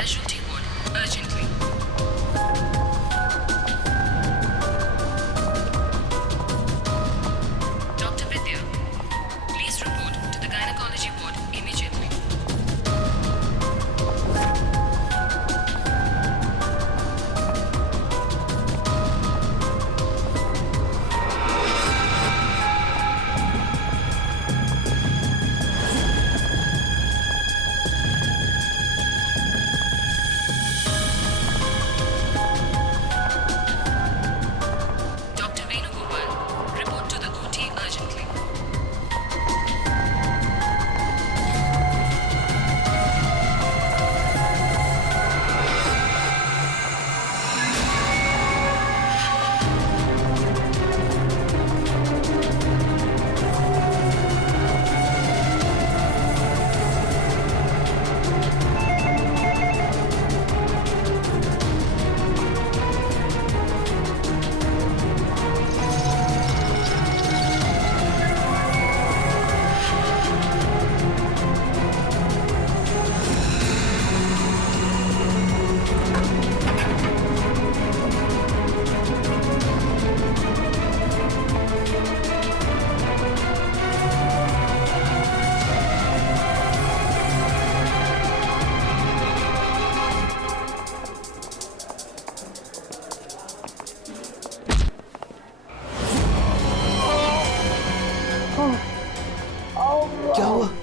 casualty ward urgently. Dr. Vidya, please report to the gynecology ward immediately. Dr. Venugopal, report to the OT urgently.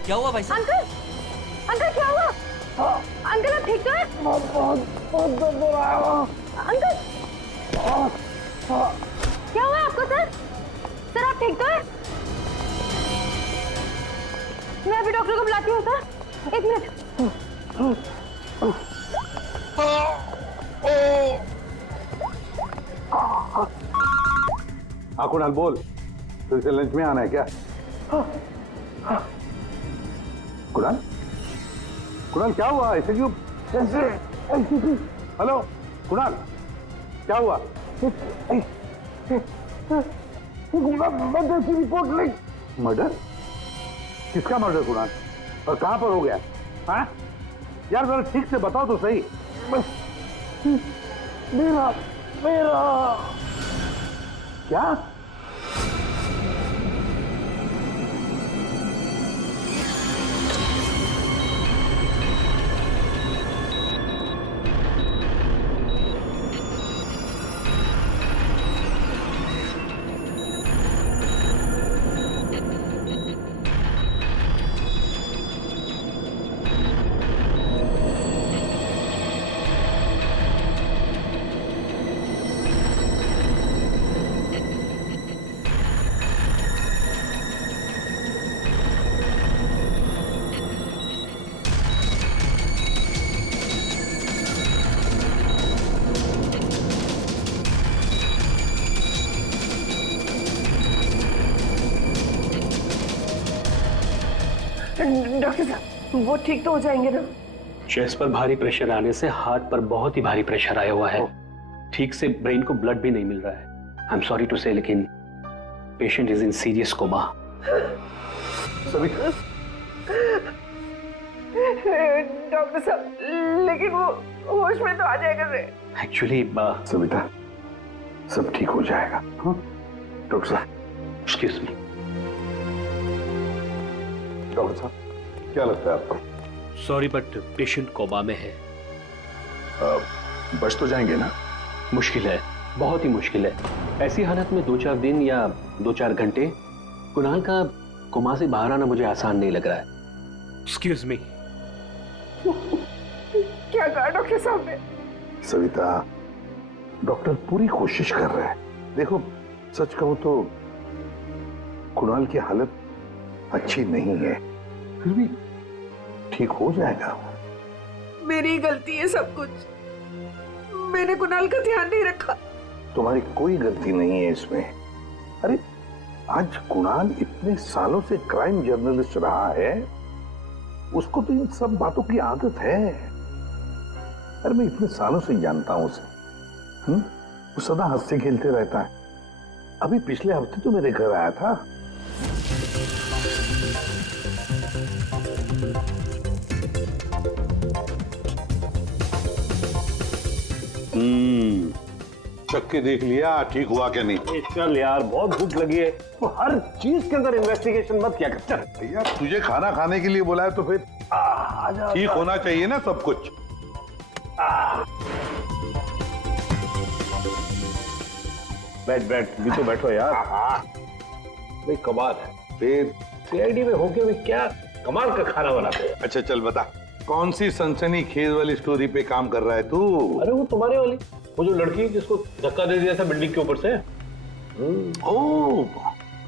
क्या हुआ भाई साहब? Uncle uncle क्या हुआ? Uncle आप ठीक तो है? बहुत दर्द हो रहा है अंकल। क्या हुआ आपको सर? सर आप ठीक तो है? मैं अभी डॉक्टर को बुलाती हूँ सर, एक मिनट। हाँ कुणाल बोल, फिर से लंच में आना है क्या? कुणाल कुणाल क्या हुआ? ऐसे क्यों? हेलो कुणाल क्या हुआ? मर्डर की रिपोर्ट लिख। मर्डर? किसका मर्डर कुणाल? और कहां पर हो गया? हाँ यार जरा ठीक से बताओ तो सही। मेरा क्या? डॉक्टर साहब वो ठीक तो हो जाएंगे ना? चेस्ट पर भारी प्रेशर आने से हार्ट पर बहुत ही भारी प्रेशर आया हुआ है। ठीक से ब्रेन को ब्लड भी नहीं मिल रहा है। I am sorry to say, लेकिन patient is in serious coma. Doctor साहब लेकिन वो होश में तो आ जाएगा रे। एक्चुअली सविता सब ठीक हो जाएगा। डॉक्टर साहब एक्सक्यूज मी। डॉक्टर साहब क्या लगता है आपको? सॉरी बट पेशेंट कोमा में है। बच तो जाएंगे ना? मुश्किल है, बहुत ही मुश्किल है। ऐसी हालत में 2-4 दिन या 2-4 घंटे कुणाल का कोमा से बाहर आना मुझे आसान नहीं लग रहा है। Excuse me. क्या कहा डॉक्टर साहब ने? सविता डॉक्टर पूरी कोशिश कर रहे हैं। देखो सच कहूं तो कुणाल की हालत अच्छी नहीं है, फिर भी ठीक हो जाएगा। मेरी गलती है सब कुछ, मैंने कुणाल का ध्यान नहीं रखा। तुम्हारी कोई गलती नहीं है इसमें। अरे आज कुणाल इतने सालों से क्राइम जर्नलिस्ट रहा है, उसको तो इन सब बातों की आदत है। अरे मैं इतने सालों से जानता हूं उसे। वो सदा हंसते खेलते रहता है। अभी पिछले हफ्ते तो मेरे घर आया था। चख के देख लिया ठीक हुआ क्या नहीं? चल यार, बहुत भूख लगी है, तो हर चीज के अंदर इन्वेस्टिगेशन मत किया कर। चल भैया तुझे खाना खाने के लिए बोला है तो फिर आजा। ठीक होना चाहिए ना सब कुछ। बैठ भी तो बैठो यार। भाई कमाल है, फिर सीआईडी में होके भी क्या कमाल का खाना बनाते हैं। अच्छा चल बता, कौन सी सनसनी खेज वाली स्टोरी पे काम कर रहा है तू? अरे वो तुम्हारे वाली, वो जो लड़की जिसको धक्का दे दिया था बिल्डिंग के ऊपर से। ओह,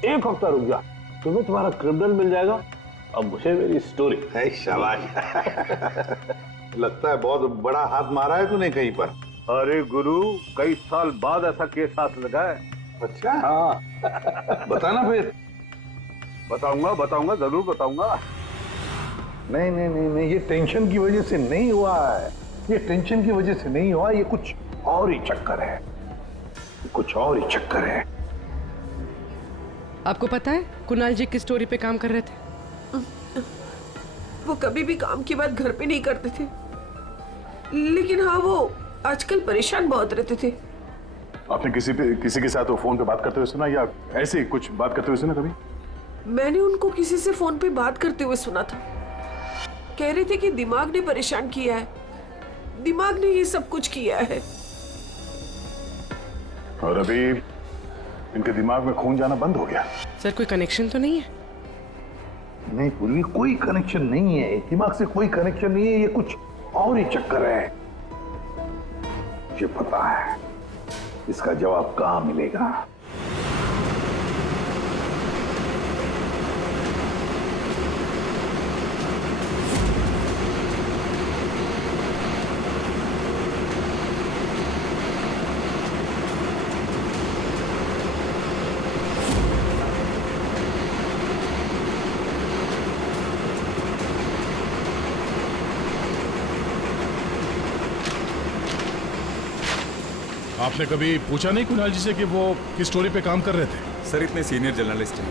एक हफ्ता रुक जा, तुम्हें तुम्हारा क्रिमिनल मिल जाएगा, अब मुझे मेरी स्टोरी। है शाबाश। लगता है बहुत बड़ा हाथ मारा है तूने कहीं पर। अरे गुरु, कई साल बाद ऐसा केस हाथ लगा है। अच्छा हाँ बताना फिर। बताऊंगा, जरूर बताऊंगा। नहीं नहीं नहीं नहीं, ये टेंशन की वजह से नहीं हुआ है, ये टेंशन की वजह से नहीं हुआ, ये कुछ और ही चक्कर है, कुछ और ही चक्कर है। आपको पता है कुणाल जी किस स्टोरी पे काम कर रहे थे? वो कभी भी काम की बात घर पे नहीं करते थे, लेकिन हाँ वो आजकल परेशान बहुत रहते थे। आपने किसी के साथ वो फोन पे बात करते हुए सुना, या ऐसे ही कुछ बात करते हुए सुना कभी? मैंने उनको किसी से फोन पे बात करते हुए सुना था। कह रहे थे कि दिमाग ने परेशान किया है, दिमाग ने ये सब कुछ किया है। और अभी इनके दिमाग में खून जाना बंद हो गया। सर कोई कनेक्शन तो नहीं है? नहीं पूर्वी, कोई कनेक्शन नहीं है, दिमाग से कोई कनेक्शन नहीं है, ये कुछ और ही चक्कर है। मुझे पता है इसका जवाब कहां मिलेगा। आपने कभी पूछा नहीं कुणाल जी से कि वो किस स्टोरी पे काम कर रहे थे? सर इतने सीनियर जर्नलिस्ट हैं,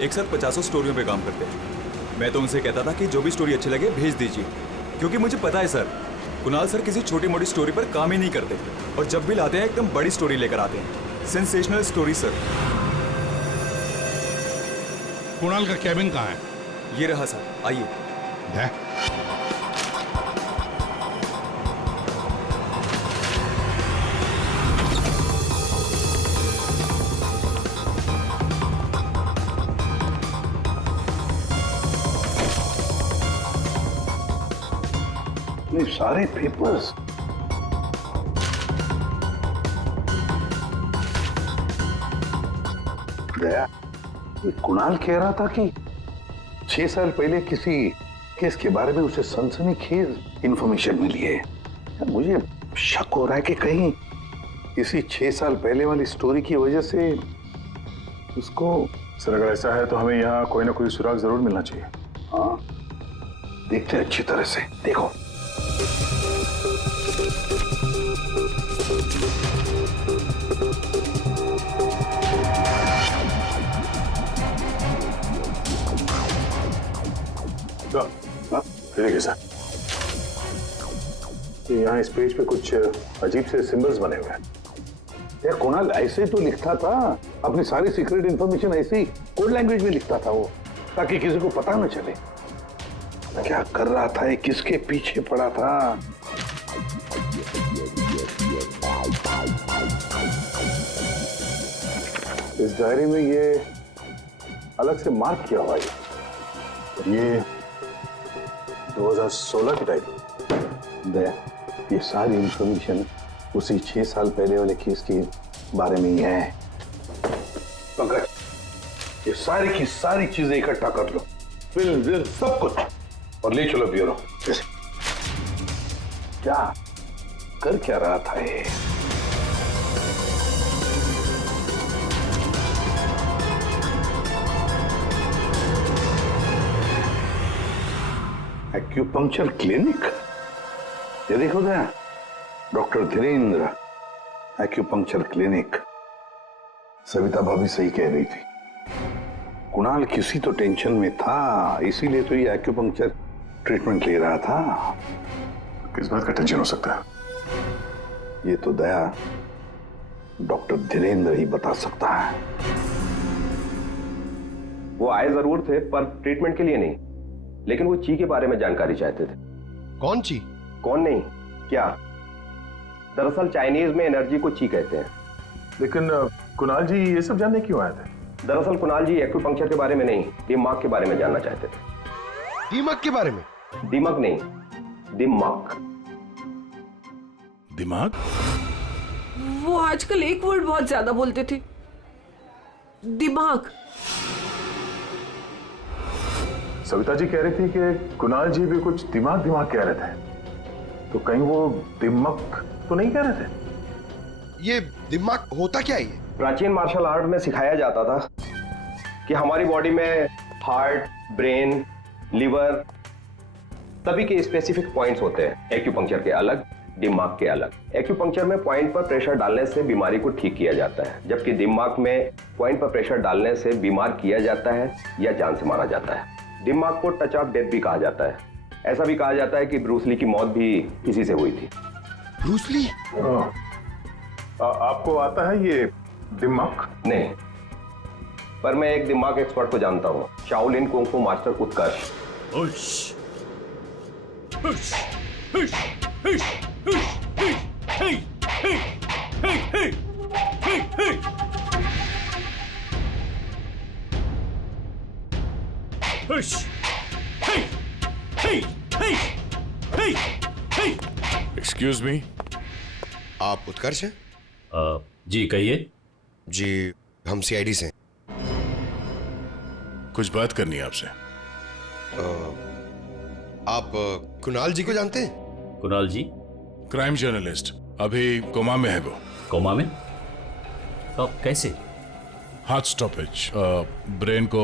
एक साथ 50 स्टोरियों पे काम करते हैं। मैं तो उनसे कहता था कि जो भी स्टोरी अच्छी लगे भेज दीजिए, क्योंकि मुझे पता है सर, कुणाल सर किसी छोटी मोटी स्टोरी पर काम ही नहीं करते, और जब भी लाते हैं एकदम बड़ी स्टोरी लेकर आते हैं, सेंसेशनल स्टोरी सर। कुणाल का कैबिन कहाँ है? ये रहा सर, आइए। है? ये सारे पेपर्स गया। ये कुणाल कह रहा था कि 6 साल पहले किसी केस के बारे में उसे सनसनीखेज इंफॉर्मेशन मिली है। मुझे शक हो रहा है कि कहीं इसी 6 साल पहले वाली स्टोरी की वजह से उसको। सर अगर ऐसा है तो हमें यहाँ कोई ना कोई सुराग जरूर मिलना चाहिए। हाँ देखते हैं अच्छी तरह से, देखो। देखिए सर, यहाँ इस पेज पे कुछ अजीब से सिंबल्स बने हुए हैं। यार कुणाल ऐसे तो लिखता था, अपनी सारी सीक्रेट इंफॉर्मेशन ऐसे ही कोड लैंग्वेज में लिखता था वो, ताकि किसी को पता न चले क्या कर रहा था, ये किसके पीछे पड़ा था। इस डायरी में ये अलग से मार्क किया हुआ है, ये 2016 की डायरी। दया, ये सारी इंफॉर्मेशन उसी 6 साल पहले वाले केस के बारे में ही है। पंकज, ये सारी की सारी चीजें इकट्ठा कर लो, फिल्म सब कुछ, और ले चलो ब्यूरो। क्या कर क्या रहा था ये? एक्यूपंक्चर क्लिनिक, ये देखो Daya, doctor Dhirendra acupuncture clinic. Savita भाभी सही कह रही थी, कुणाल किसी तो टेंशन में था, इसीलिए तो ये एक्यूपंक्चर ट्रीटमेंट ले रहा था। किस बात का टेंशन हो सकता है? ये तो दया डॉक्टर धीरेन्द्र ही बता सकता है। वो आए जरूर थे पर ट्रीटमेंट के लिए नहीं, लेकिन वो ची के बारे में जानकारी चाहते थे। कौन ची? कौन नहीं, क्या? दरअसल चाइनीज में एनर्जी को ची कहते हैं। लेकिन कुणाल जी ये सब जानने क्यों आए थे? दरअसल कुणाल जी एक्यूपंक्चर के बारे में नहीं, दिमाग के बारे में जानना चाहते थे। दिमाग के बारे में? दिमाग नहीं, दिमाग। दिमाग? वो आजकल एक वर्ड बहुत ज्यादा बोलते थे, दिमाग। सविता जी कह रही थी कि कुणाल जी भी कुछ दिमाग दिमाग कह रहे थे, तो कहीं वो दिमाग तो नहीं कह रहे थे? ये दिमाग होता क्या है? प्राचीन मार्शल आर्ट में सिखाया जाता था कि हमारी बॉडी में हार्ट, ब्रेन, लिवर सभी के स्पेसिफिक पॉइंट्स होते हैं। एक्यूपंक्चर के अलग, दिमाग के अलग। एक्यूपंक्चर में पॉइंट पर प्रेशर डालने से बीमारी को ठीक किया जाता है, जबकि दिमाग में पॉइंट पर प्रेशर डालने से बीमार किया जाता है या जान से मारा जाता है। दिमाग को टच ऑफ डेथ भी कहा जाता है। ऐसा भी कहा जाता है कि ब्रूस ली की मौत भी इसी से हुई थी। Bruce Lee? आपको आता है ये दिमाग? नहीं, पर मैं एक दिमाग एक्सपर्ट को जानता हूँ, शाओलिन कुंग फू मास्टर उत्कर्ष। एक्सक्यूज मी, आप उत्कर्ष हैं? जी कहिए। जी, हम सीआईडी से हैं। कुछ बात करनी है आपसे। आप कुणाल जी को जानते हैं? कुणाल जी? क्राइम जर्नलिस्ट, अभी कोमा में है वो। कोमा में? कब, कैसे? हार्ट स्टॉपेज, ब्रेन को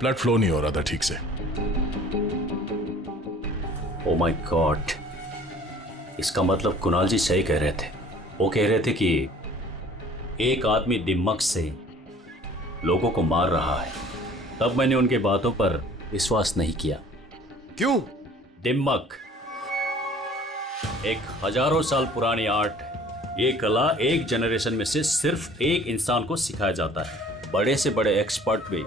ब्लड फ्लो नहीं हो रहा था ठीक से। ओ माय गॉड, इसका मतलब कुणाल जी सही कह रहे थे। वो कह रहे थे कि एक आदमी दिमाग से लोगों को मार रहा है। तब मैंने उनके बातों पर विश्वास नहीं किया। क्यों? दिमाग एक हजारों साल पुरानी आर्ट है। ये कला एक जनरेशन में से सिर्फ एक इंसान को सिखाया जाता है। बड़े से बड़े एक्सपर्ट भी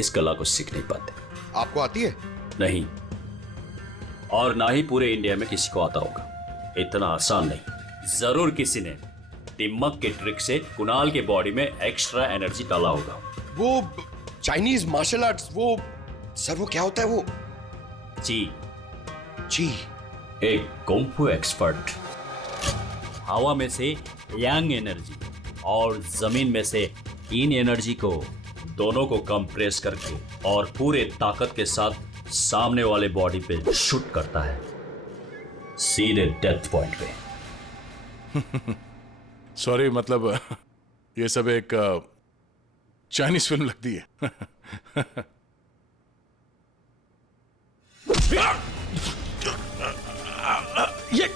इस कला को सीख नहीं पाते। आपको आती है? नहीं, और ना ही पूरे इंडिया में किसी को आता होगा। इतना आसान नहीं। जरूर किसी ने दिमाग के ट्रिक से कुणाल के बॉडी में एक्स्ट्रा एनर्जी डाला होगा। वो चाइनीज मार्शल आर्ट्स, वो सर वो क्या होता है वो? ची। ची? एक कुंफू एक्सपर्ट हवा में से यांग एनर्जी और जमीन में से इन एनर्जी को दोनों को कंप्रेस करके और पूरे ताकत के साथ सामने वाले बॉडी पे शूट करता है, सीधे डेथ पॉइंट पे। सॉरी, मतलब ये सब एक चाइनीज फिल्म लगती है। ये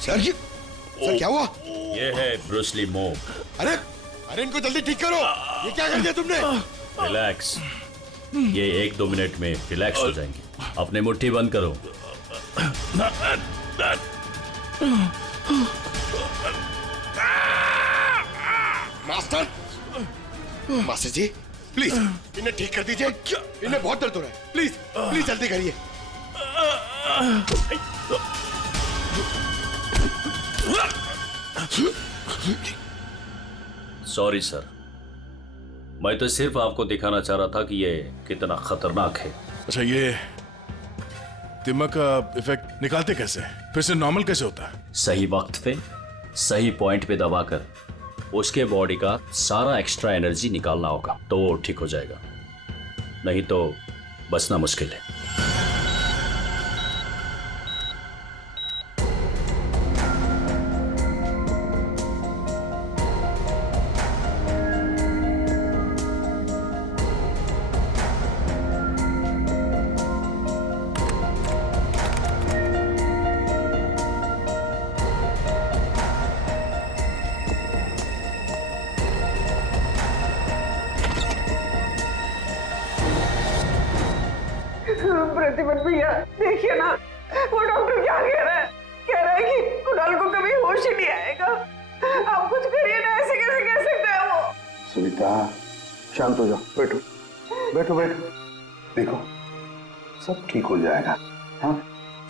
सर, सर क्या हुआ? ये है ब्रूस ली मूव। अरे इनको जल्दी ठीक करो। ये क्या कर दिया तुमने? रिलैक्स, ये 1-2 मिनट में रिलैक्स हो जाएंगे। अपने मुट्ठी बंद करो। मास्टर जी प्लीज इन्हें ठीक कर दीजिए। इन्हें बहुत दर्द हो रहा है। प्लीज प्लीज जल्दी करिए। सॉरी सर, मैं तो सिर्फ आपको दिखाना चाह रहा था कि ये कितना खतरनाक है। अच्छा, ये दिमाग का इफेक्ट निकालते कैसे? फिर से नॉर्मल कैसे होता है? सही वक्त पे सही पॉइंट पे दबाकर उसके बॉडी का सारा एक्स्ट्रा एनर्जी निकालना होगा, तो वो ठीक हो जाएगा। नहीं तो बचना मुश्किल है। प्रतिपन भैया देखिए ना, वो डॉक्टर क्या कह रहा है? कह रहा है कि कुणाल को कभी होश ही नहीं आएगा। आप कुछ करिए ना, ऐसे कैसे कह सकते हैं वो? सविता शांत हो जाओ, बैठो बैठो बैठो। देखो सब ठीक हो जाएगा, हाँ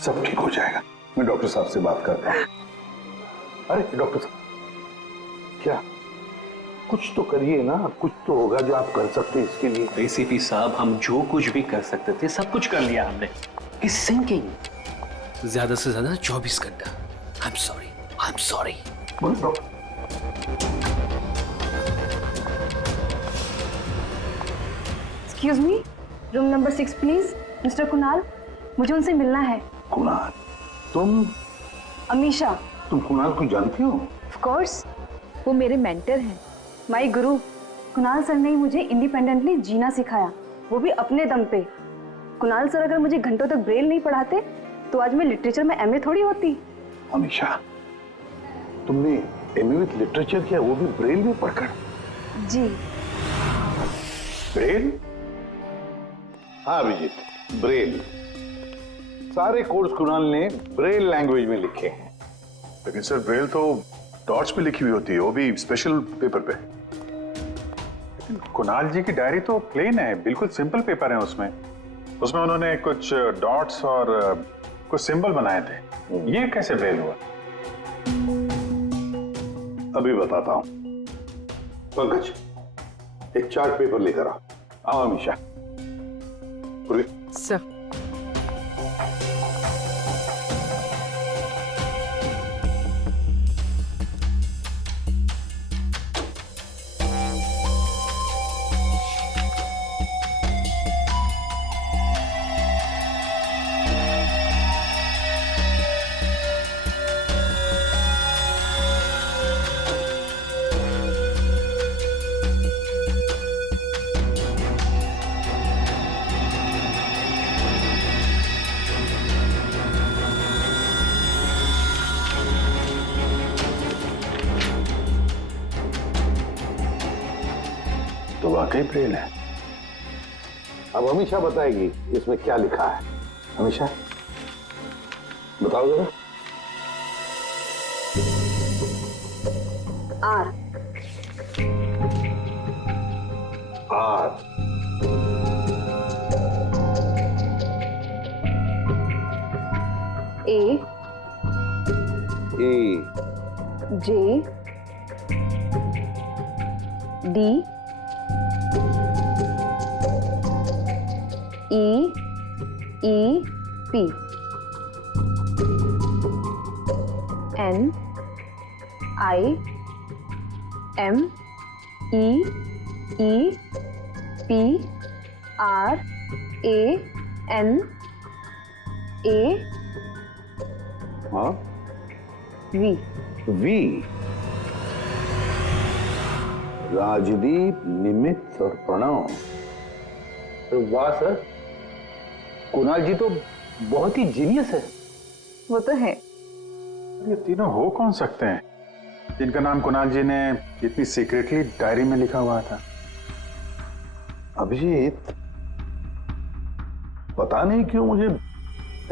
सब ठीक हो जाएगा। मैं डॉक्टर साहब से बात करता हूँ। अरे डॉक्टर साहब क्या, कुछ तो करिए ना, कुछ तो होगा जो आप कर सकते हैं इसके लिए। एसीपी साहब, हम जो कुछ भी कर सकते थे सब कुछ कर लिया हमने। इस सिंकिंग ज्यादा से ज्यादा 24 घंटा। I am sorry. Excuse me, room number 6 please. Mister Kunal, मुझे उनसे मिलना है। कुणाल? तुम? अमीशा। तुम कुणाल को जानती हो? ऑफ कोर्स, वो मेरे मेंटर हैं, माय गुरु। कुणाल सर ने ही मुझे इंडिपेंडेंटली जीना सिखाया, वो भी अपने दम पे। कुणाल सर अगर मुझे घंटों तक ब्रेल नहीं पढ़ाते तो आज मैं लिटरेचर में एमए थोड़ी होती। अमीशा, तुमने एमए विद लिटरेचर किया, वो भी ब्रेल में पढ़कर? जी। ब्रेल? हाँ अभिजीत, ब्रेल। सारे कोर्स कुणाल ने ब्रेल लैंग्वेज में लिखे हैं। लेकिन सर ब्रेल तो डॉट्स पे लिखी हुई होती है, वो भी स्पेशल पेपर पे। लेकिन कुणाल जी की डायरी तो प्लेन है, बिल्कुल सिंपल पेपर है उसमें उन्होंने कुछ डॉट्स और कुछ सिंबल बनाए थे। ये कैसे ब्रेल हुआ? अभी बताता हूं। पंकज, एक चार्ट पेपर लेकर आओ अमीशा। सर। तो वाकई ब्रेल है। अब अमीशा बताएगी इसमें क्या लिखा है। अमीशा बताओ जरा। R. R. A. A. J. D. P. N. I. M. E. P. R. A. N. A. हाँ? वी। वी। राजदीप, निमित और प्रणव। वाह सर, कुणाल जी तो बहुत ही जीनियस है। वो तो है। ये तीनों हो कौन सकते हैं जिनका नाम कुणाल जी ने इतनी सीक्रेटली डायरी में लिखा हुआ था? अभिजीत, पता नहीं क्यों मुझे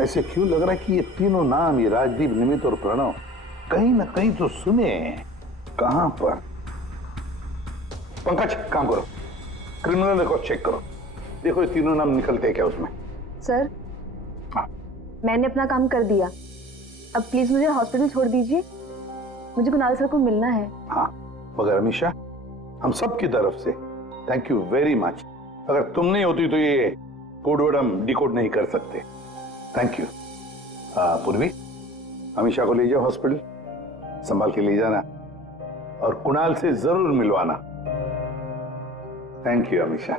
ऐसे क्यों लग रहा है कि ये तीनों नाम, ये राजदीप, निमित और प्रणव, कहीं ना कहीं तो सुने हैं। कहां पर? पंकज काम करो, क्रिमिनल रिकॉर्ड चेक करो, देखो ये तीनों नाम निकलते हैं क्या उसमें। सर, हाँ। मैंने अपना काम कर दिया, अब प्लीज मुझे हॉस्पिटल छोड़ दीजिए, मुझे कुणाल सर को मिलना है। हाँ, मगर अमीशा, हम सब की तरफ से थैंक यू वेरी मच। अगर तुम नहीं होती तो ये कोडवर्ड हम डिकोड नहीं कर सकते। Thank you. पूर्वी, अमीशा को ले जाओ हॉस्पिटल, संभाल के ले जाना और कुणाल से जरूर मिलवाना। Thank you Amisha.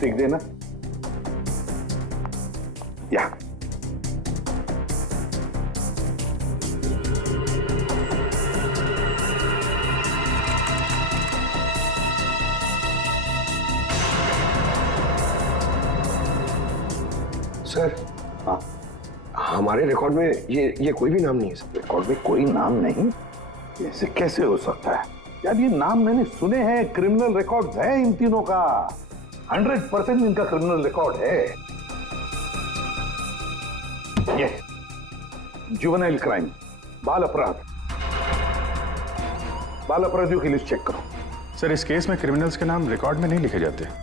ठीक देना या। सर, हाँ, हमारे रिकॉर्ड में ये कोई भी नाम नहीं है सर। रिकॉर्ड में कोई नाम नहीं? ऐसे कैसे हो सकता है यार? ये नाम मैंने सुने हैं, क्रिमिनल रिकॉर्ड है इन तीनों का, 100% इनका क्रिमिनल रिकॉर्ड है। ये जुवेनाइल क्राइम, बाल अपराध, बाल अपराधियों की लिस्ट चेक करो। सर, इस केस में क्रिमिनल्स के नाम रिकॉर्ड में नहीं लिखे जाते।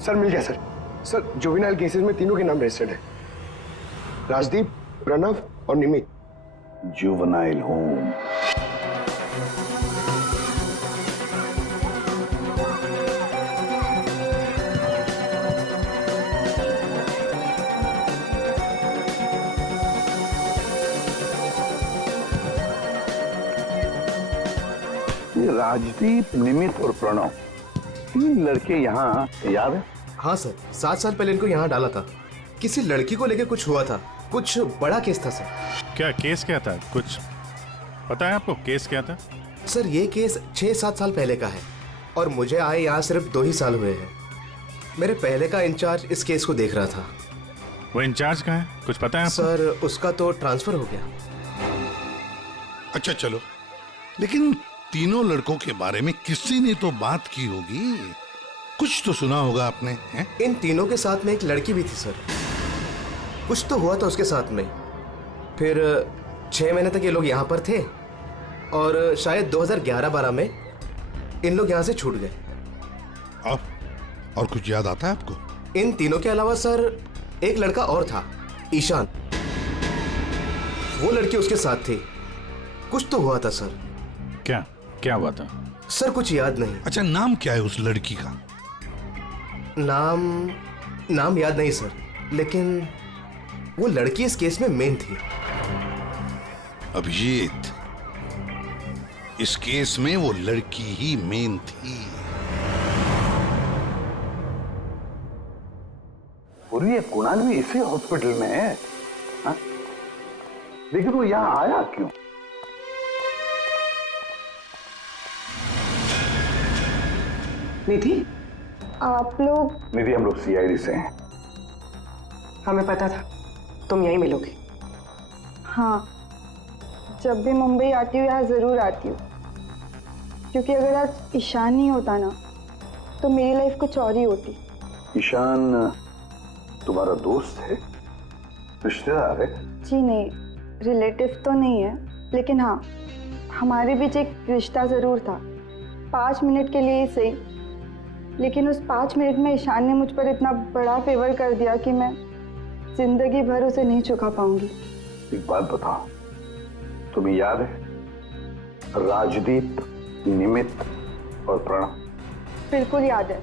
सर मिल गया सर। सर जुवेनाइल केसेस में तीनों के नाम रजिस्टर्ड है, राजदीप, प्रणव और निमित। Juvenile home. राजदीप, निमित और प्रणव, तीन लड़के यहाँ याद है? हाँ सर, 7 साल पहले इनको यहाँ डाला था। किसी लड़की को लेकर कुछ हुआ था, कुछ बड़ा केस था सर। क्या केस क्या था? कुछ पता है आपको केस क्या था? सर ये केस 6-7 साल पहले का है और मुझे आए यहाँ सिर्फ 2 ही साल हुए हैं। मेरे पहले का इंचार्ज इस केस को देख रहा था। वो इंचार्ज कहाँ है? कुछ पता है आपको? सर उसका तो ट्रांसफर हो गया। अच्छा चलो, लेकिन तीनों लड़कों के बारे में किसी ने तो बात की होगी, कुछ तो सुना होगा आपने, हैं? इन तीनों के साथ में एक लड़की भी थी सर, कुछ तो हुआ था उसके साथ में। फिर 6 महीने तक ये लोग यहाँ पर थे और शायद 2011-12 में इन लोग यहाँ से छूट गए। और कुछ याद आता है आपको? इन तीनों के अलावा सर एक लड़का और था, ईशान। वो लड़की उसके साथ थी, कुछ तो हुआ था सर। क्या हुआ था? सर कुछ याद नहीं। अच्छा, नाम क्या है उस लड़की का? नाम याद नहीं सर, लेकिन वो लड़की इस केस में मेन थी। अभिजीत, इस केस में वो लड़की ही मेन थी। और ये कुणाल भी इसी हॉस्पिटल में है, हा? लेकिन वो यहाँ आया क्यों? निधि, आप लोग? निधि, हम लोग सीआईडी से हैं। हमें पता था तुम यहीं मिलोगे। हाँ, जब भी मुंबई आती हूँ यहाँ जरूर आती हूँ, क्योंकि अगर आज ईशान नहीं होता ना तो मेरी लाइफ कुछ और ही होती। ईशान तुम्हारा दोस्त है, रिश्तेदार है? जी नहीं, रिलेटिव तो नहीं है, लेकिन हाँ हमारे बीच एक रिश्ता ज़रूर था, 5 मिनट के लिए ही सही। लेकिन उस 5 मिनट में ईशान ने मुझ पर इतना बड़ा फेवर कर दिया कि मैं जिंदगी भर उसे नहीं चुका पाऊंगी। एक बात बताओ, तुम्हें याद है राजदीप, निमित और प्रणव? बिल्कुल याद है,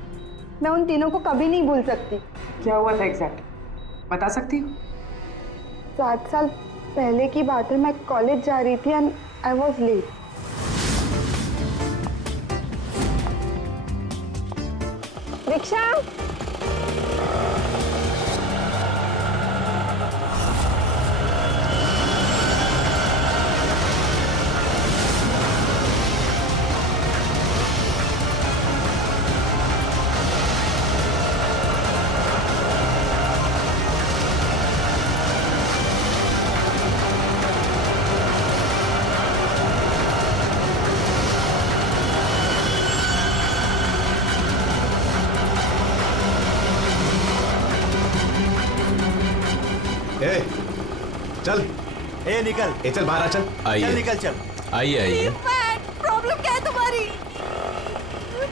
मैं उन तीनों को कभी नहीं भूल सकती। क्या हुआ था एग्जैक्ट बता सकती हो? 7 साल पहले की बात है, मैं कॉलेज जा रही थी and I was late. Rickshaw! चल निकल। चल बाहर आ, चल। चल निकल, चल। आइए। प्रॉब्लम क्या है तुम्हारी?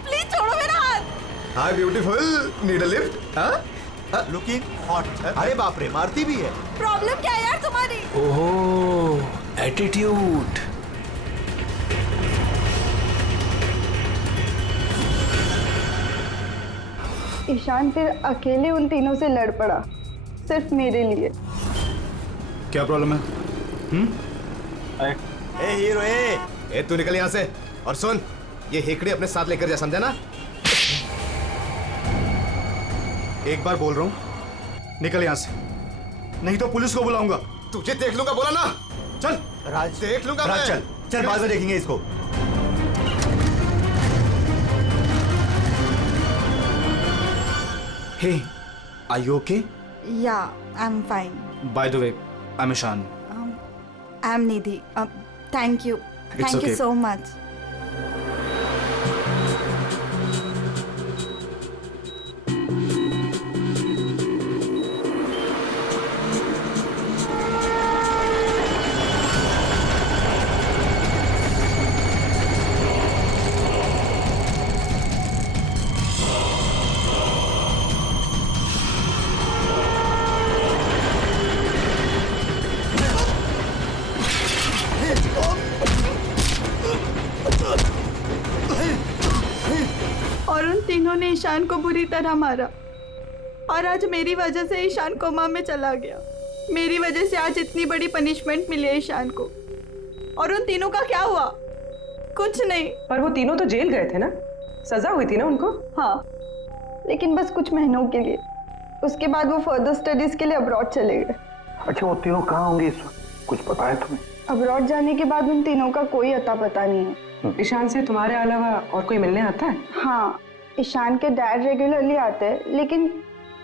प्लीज छोड़ो मेरा हाथ। Hi beautiful, need a lift? हाँ? Looking hot. अरे बाप रे, मारती भी है। प्रॉब्लम क्या है यार तुम्हारी? ओहो, एटीट्यूड। ईशान फिर अकेले उन तीनों से लड़ पड़ा, सिर्फ मेरे लिए। क्या प्रॉब्लम है? ए हीरो, तू निकल यहाँ से। और सुन, ये हेकड़े अपने साथ लेकर जा, समझा ना? एक बार बोल रहा हूँ, निकल यहाँ से, नहीं तो पुलिस को बुलाऊंगा। तुझे देख लूंगा, बोला ना? चल राज, देख लूंगा राज, मैं। चल बाद में देखेंगे इसको। Hey, are you okay? Yeah, I'm fine. By the way, I'm Ishan. I'm Nidhi. Thank you. It's okay. so much. और उन तीनों ने ईशान को बुरी तरह मारा और आज मेरी वजह से ईशान कोमा में चला गया। मेरी वजह से आज इतनी बड़ी पनिशमेंट मिली है ईशान को। और उन तीनों का क्या हुआ? कुछ नहीं। पर वो तीनों तो जेल गए थे ना, सजा हुई थी ना उनको? हाँ, लेकिन बस कुछ महीनों के लिए। उसके बाद वो फर्दर स्टडीज के लिए अब्रॉड चले गए। अच्छा, वो तीनों कहाँ होंगे इस वक्त? कुछ पता है तुम्हें? अब्रॉड जाने के बाद उन तीनों का कोई अता पता नहीं है। ईशान से तुम्हारे अलावा और कोई मिलने आता है? हाँ, ईशान के डैड रेगुलरली आते हैं, लेकिन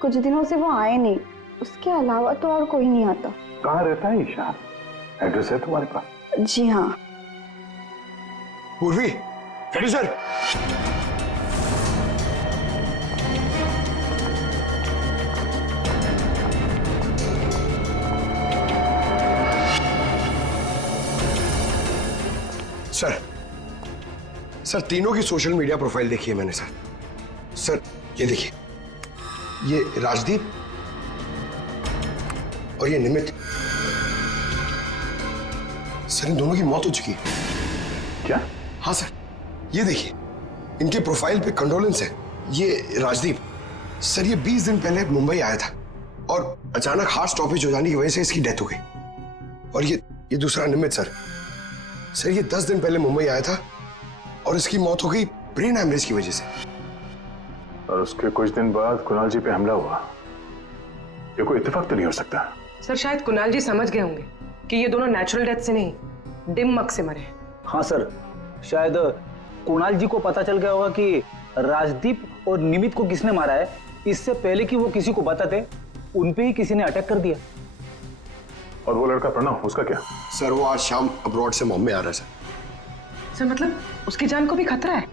कुछ दिनों से वो आए नहीं। उसके अलावा तो और कोई नहीं आता। कहाँ रहता है ईशान? एड्रेस है तुम्हारे पास? जी हाँ। पूर्वी, सर। सर, तीनों की सोशल मीडिया प्रोफाइल देखी है मैंने सर। सर, ये देखिए, ये राजदीप और ये निमित। सर, इन दोनों की मौत हो चुकी है। क्या? हाँ सर, ये देखिए, इनके प्रोफाइल पे कंडोलेंस है। ये राजदीप सर, ये 20 दिन पहले मुंबई आया था और अचानक हार्ट स्टॉपेज हो जाने की वजह से इसकी डेथ हो गई। और ये दूसरा निमित सर, ये 10 दिन पहले मुंबई आया था और इसकी मौत हो गई ब्रेन हैमरेज की वजह से। और उसके कुछ दिन बाद कुणाल जी पे हमला हुआ। ये कोई इत्तेफाक तो नहीं हो सकता। सर, शायद कुणाल जी समझ गए होंगे कि ये दोनों नेचुरल डेथ से नहीं, दिमाग से मरे। हाँ सर, शायद कुणाल जी को पता चल गया होगा कि राजदीप और निमित को किसने मारा है। इससे पहले कि वो किसी को बताते, उन पे ही किसी ने अटैक कर दिया। और वो लड़का प्रणव, उसका क्या? सर, वो आज शाम अब्रॉड से बॉम्बे आ रहा है सर। सर, मतलब उसकी जान को भी खतरा है?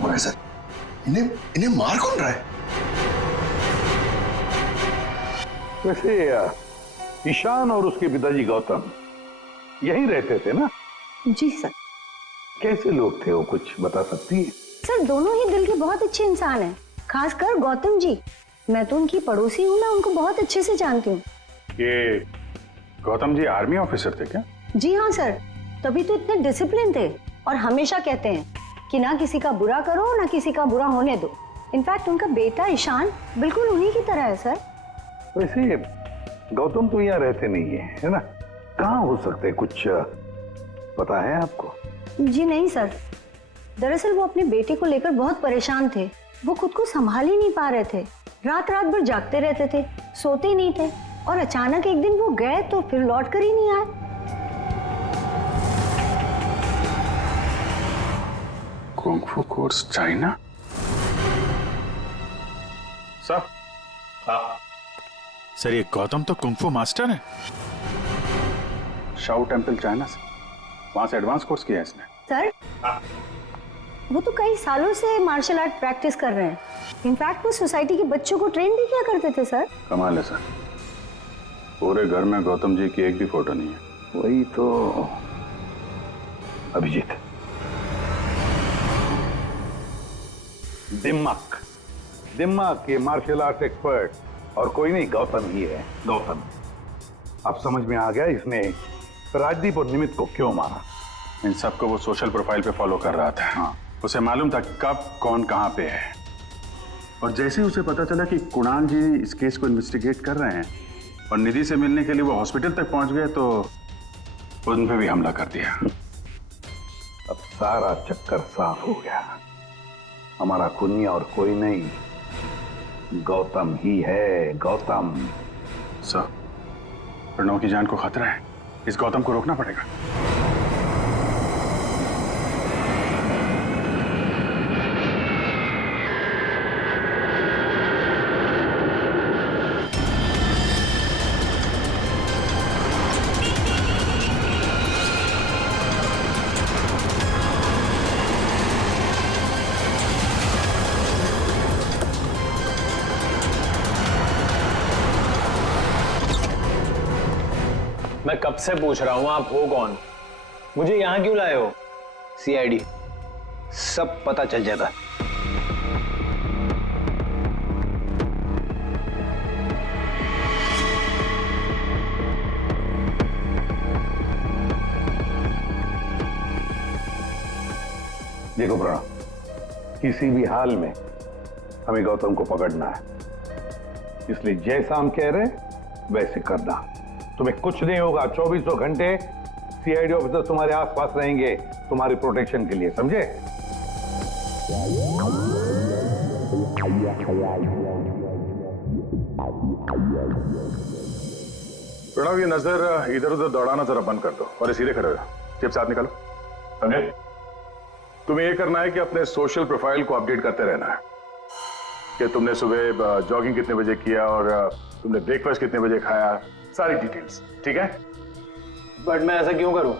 मगर सर, इन्हें मार कौन रहा है? वैसे ईशान और उसके पिताजी गौतम यहीं रहते थे ना? जी सर। कैसे लोग थे वो, कुछ बता सकती है? सर, दोनों ही दिल के बहुत अच्छे इंसान हैं, खासकर गौतम जी। मैं तो उनकी पड़ोसी हूँ, मैं उनको बहुत अच्छे से जानती हूँ। ये गौतम जी आर्मी ऑफिसर थे क्या? जी हाँ सर, तभी तो इतने डिसिप्लिन थे और हमेशा कहते हैं कि ना किसी का बुरा करो, ना किसी का बुरा होने दो। इनफैक्ट उनका बेटा ईशान बिल्कुल उन्हीं की तरह है सर। वैसे गौतम तो यहाँ रहते नहीं है ना? कहाँ हो सकते, कुछ पता है आपको? जी नहीं सर, दरअसल वो अपने बेटे को लेकर बहुत परेशान थे। वो खुद को संभाल ही नहीं पा रहे थे, रात रात भर जागते रहते थे, सोते नहीं थे। और अचानक एक दिन वो गए तो फिर लौट कर ही नहीं आए। Kung fu course China? सर? हाँ सर, ये गौतम तो कुंग-फू मास्टर है। शाओ टेम्पल चाइना से, वहां से एडवांस कोर्स किया है इसने। सर, वो तो कई सालों से मार्शल आर्ट प्रैक्टिस कर रहे हैं। इनफैक्ट वो सोसाइटी के बच्चों को ट्रेन भी किया करते थे सर। कमाल है सर, पूरे घर में गौतम जी की एक भी फोटो नहीं है। वही तो। अभिजीत, दिमाग ये मार्शल आर्ट एक्सपर्ट और कोई नहीं, गौतम ही है। गौतम, अब समझ में आ गया इसने राजदीप और निमित को क्यों मारा। इन सबको वो सोशल प्रोफाइल पे फॉलो कर रहा था। हाँ, उसे मालूम था कब कौन कहाँ पे है। और जैसे ही उसे पता चला कि कुणाल जी इस केस को इन्वेस्टिगेट कर रहे हैं और निधि से मिलने के लिए वो हॉस्पिटल तक पहुंच गए, तो उन पे भी हमला कर दिया। अब सारा चक्कर साफ हो गया। हमारा खूनी और कोई नहीं, गौतम ही है। गौतम। सर, प्रणव की जान को खतरा है, इस गौतम को रोकना पड़ेगा। मैं कब से पूछ रहा हूं आप हो कौन, मुझे यहां क्यों लाए हो? सीआईडी, सब पता चल जाएगा। देखो प्रणव, किसी भी हाल में हमें गौतम को पकड़ना है, इसलिए जैसा हम कह रहे हैं वैसे करना। तुम्हें कुछ नहीं होगा, 24 घंटे सीआईडी ऑफिसर तुम्हारे आसपास रहेंगे तुम्हारी प्रोटेक्शन के लिए, समझे? प्रणव, ये नजर इधर उधर दौड़ाना जरा बंद कर दो और सीधे खड़े हो जाओ। चिप साथ निकालो, समझे? तुम्हें ये करना है कि अपने सोशल प्रोफाइल को अपडेट करते रहना है कि तुमने सुबह जॉगिंग कितने बजे किया और तुमने ब्रेकफास्ट कितने बजे खाया, सारी डिटेल्स, ठीक है? बट मैं ऐसा क्यों करूं?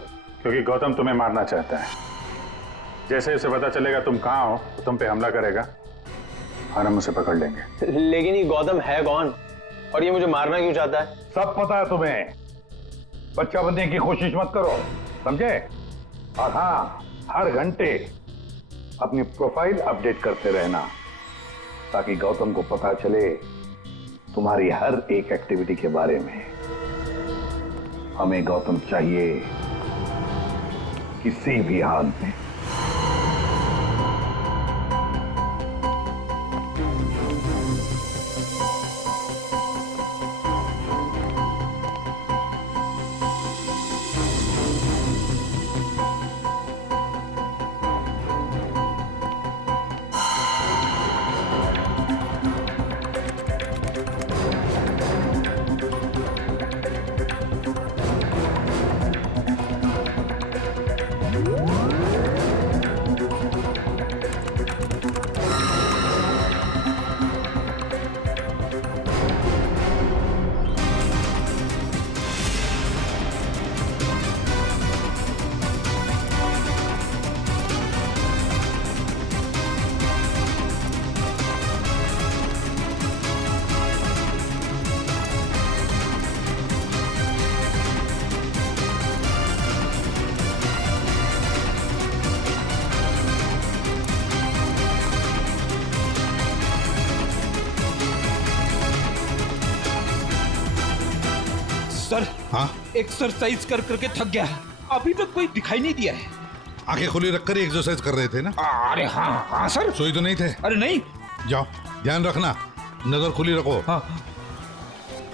क्योंकि गौतम तुम्हें मारना चाहता है। जैसे उसे पता चलेगा तुम कहां हो तो तुम पे हमला करेगा और हम उसे पकड़ लेंगे। लेकिन ये गौतम है कौन और ये मुझे मारना क्यों चाहता है? सब पता है तुम्हें, बच्चा बनने की कोशिश मत करो, समझे? और हाँ, हर घंटे अपनी प्रोफाइल अपडेट करते रहना ताकि गौतम को पता चले तुम्हारी हर एक एक्टिविटी के बारे में। हमें गौतम चाहिए किसी भी हाल में। सर, हाँ? एक्सरसाइज कर करके थक गया, अभी तक कोई दिखाई नहीं दिया है। आंखें खुली रखकर ही एक्सरसाइज कर रहे थे ना? अरे हाँ हाँ सर। सोई तो नहीं थे? अरे नहीं। जाओ, ध्यान रखना, नजर खुली रखो। हाँ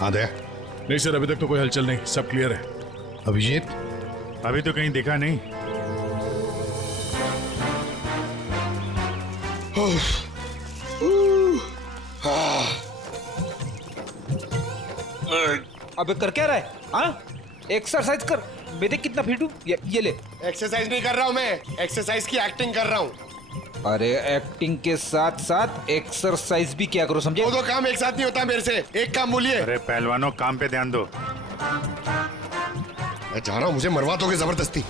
हाँ दे। नहीं सर, अभी तक तो कोई हलचल नहीं, सब क्लियर है। अभिजीत? अभी तो कहीं दिखा नहीं। अबे कर क्या रहा है? हाँ, एक्सरसाइज कर। मैं देख कितना फिट हूँ। ये ले। एक्सरसाइज नहीं कर रहा हूँ मैं, एक्सरसाइज की एक्टिंग कर रहा हूँ। अरे एक्टिंग के साथ साथ एक्सरसाइज भी क्या करो, समझे? दो काम एक साथ नहीं होता मेरे से, एक काम बोलिए। अरे पहलवानों, काम पे ध्यान दो। मैं जा रहा हूँ, मुझे मरवा दोगे जबरदस्ती।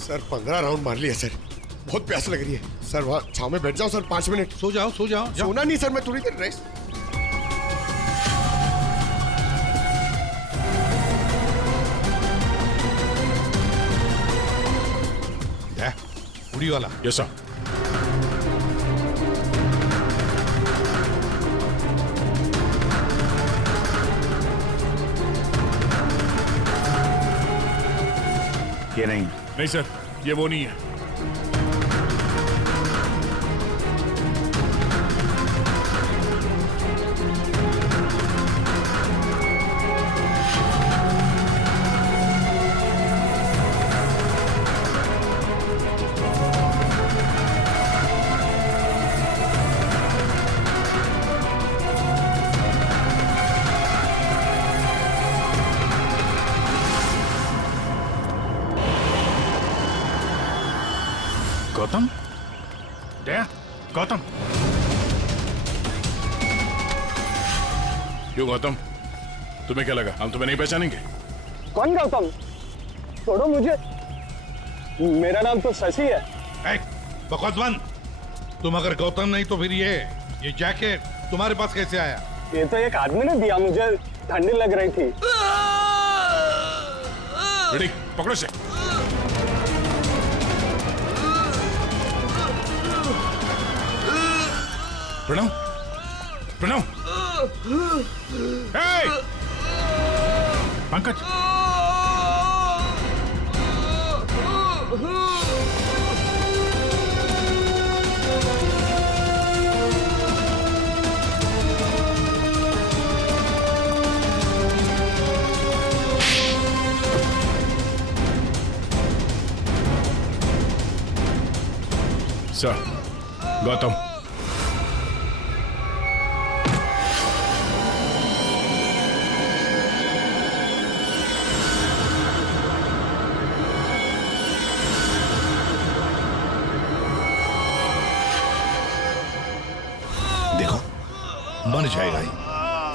सर 15 राउंड मार लिया सर, बहुत प्यास लग रही है सर। वहाँ छाव में बैठ जाओ सर, 5 मिनट। सो जाओ सो जाओ। सोना नहीं सर, मैं थोड़ी देर रेस्ट। उड़ी वाला। Yes sir. ये नहीं। नहीं सर, ये वो नहीं है। गौतम, दया, गौतम। क्यों गौतम, तुम्हें क्या लगा हम तुम्हें नहीं पहचानेंगे? कौन गौतम? छोड़ो मुझे, मेरा नाम तो शशि है। बकवास बंद। तुम अगर गौतम नहीं तो फिर ये जैकेट तुम्हारे पास कैसे आया? ये तो एक आदमी ने दिया, मुझे ठंडी लग रही थी। पकड़ो से। प्रणव, प्रणव, पंकज, सर, गौतम। देखो, मर जाएगा ही।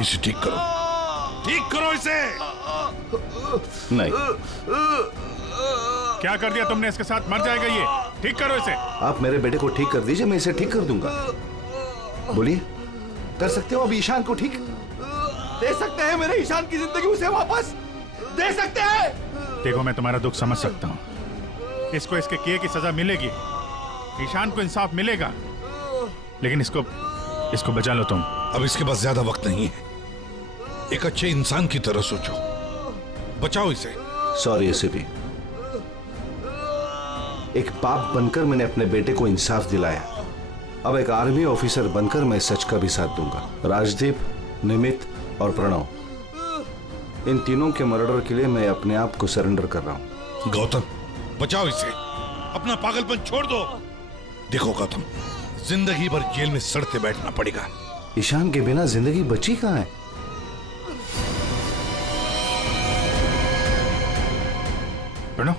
इसे ठीक करो, ठीक करो इसे। नहीं। क्या कर दिया तुमने इसके साथ? मर जाएगा ये, ठीक करो इसे। आप मेरे बेटे को ठीक कर दीजिए, मैं इसे ठीक कर दूंगा। बोलिए, कर सकते हो अब ईशान को ठीक? दे सकते हैं मेरे ईशान की जिंदगी उसे वापस? दे सकते हैं? देखो, मैं तुम्हारा दुख समझ सकता हूँ। इसको इसके किए की सजा मिलेगी, ईशान को इंसाफ मिलेगा, लेकिन इसको बचा लो तुम। अब इसके पास ज्यादा वक्त नहीं है। एक अच्छे इंसान की तरह सोचो, बचाओ इसे। सॉरी एसीपी, एक बाप बनकर मैंने अपने बेटे को इंसाफ दिलाया, अब एक आर्मी ऑफिसर बनकर मैं सच का भी साथ दूंगा। राजदीप, निमित और प्रणव, इन तीनों के मर्डर के लिए मैं अपने आप को सरेंडर कर रहा हूं। गौतम, बचाओ इसे, अपना पागलपन छोड़ दो। देखो गौतम, जिंदगी भर जेल में सड़ते बैठना पड़ेगा। ईशान के बिना जिंदगी बची कहां है? प्रणव,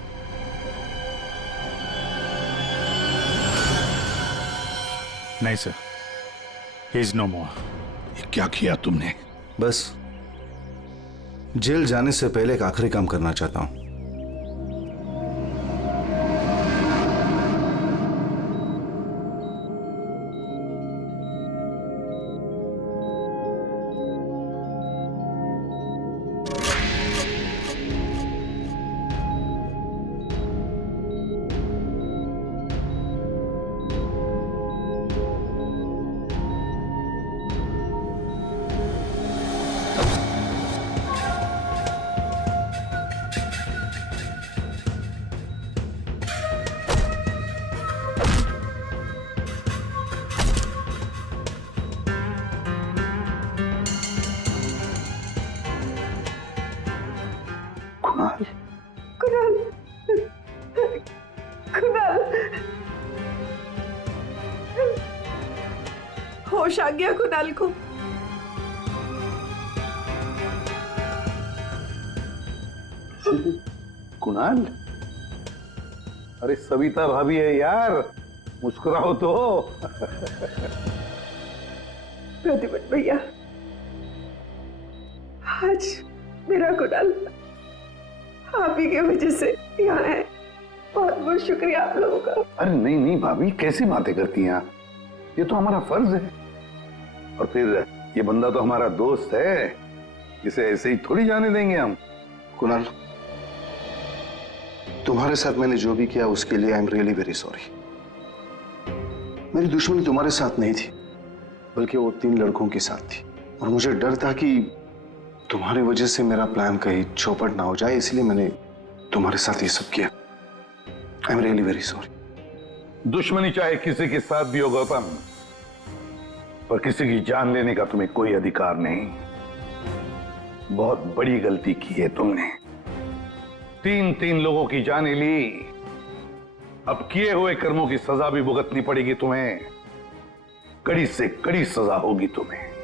नहीं सर, ही इज नो मोर। क्या किया तुमने? बस जेल जाने से पहले एक आखिरी काम करना चाहता हूं। होश आ गया कुणाल को। कुणाल, अरे सविता भाभी है यार, मुस्कुराओ तो। प्रतिपत भैया, आज मेरा कुणाल आप ही की वजह से यहाँ है। बहुत बहुत शुक्रिया आप लोगों का। अरे नहीं नहीं भाभी, कैसी बातें करती हैं आप? ये तो हमारा फर्ज है। और फिर ये बंदा तो हमारा दोस्त है, इसे ऐसे ही थोड़ी जाने देंगे हम। कुणाल, तुम्हारे साथ मैंने जो भी किया उसके लिए I am really very sorry. मेरी दुश्मनी तुम्हारे साथ नहीं थी, बल्कि वो 3 लड़कों के साथ थी, और मुझे डर था कि तुम्हारी वजह से मेरा प्लान कहीं चौपट ना हो जाए, इसलिए मैंने तुम्हारे साथ ये सब किया। I am really very sorry. दुश्मनी चाहे किसी के साथ भी हो गौतम, पर किसी की जान लेने का तुम्हें कोई अधिकार नहीं। बहुत बड़ी गलती की है तुमने। 3 लोगों की जानें ली, अब किए हुए कर्मों की सजा भी भुगतनी पड़ेगी तुम्हें। कड़ी से कड़ी सजा होगी तुम्हें।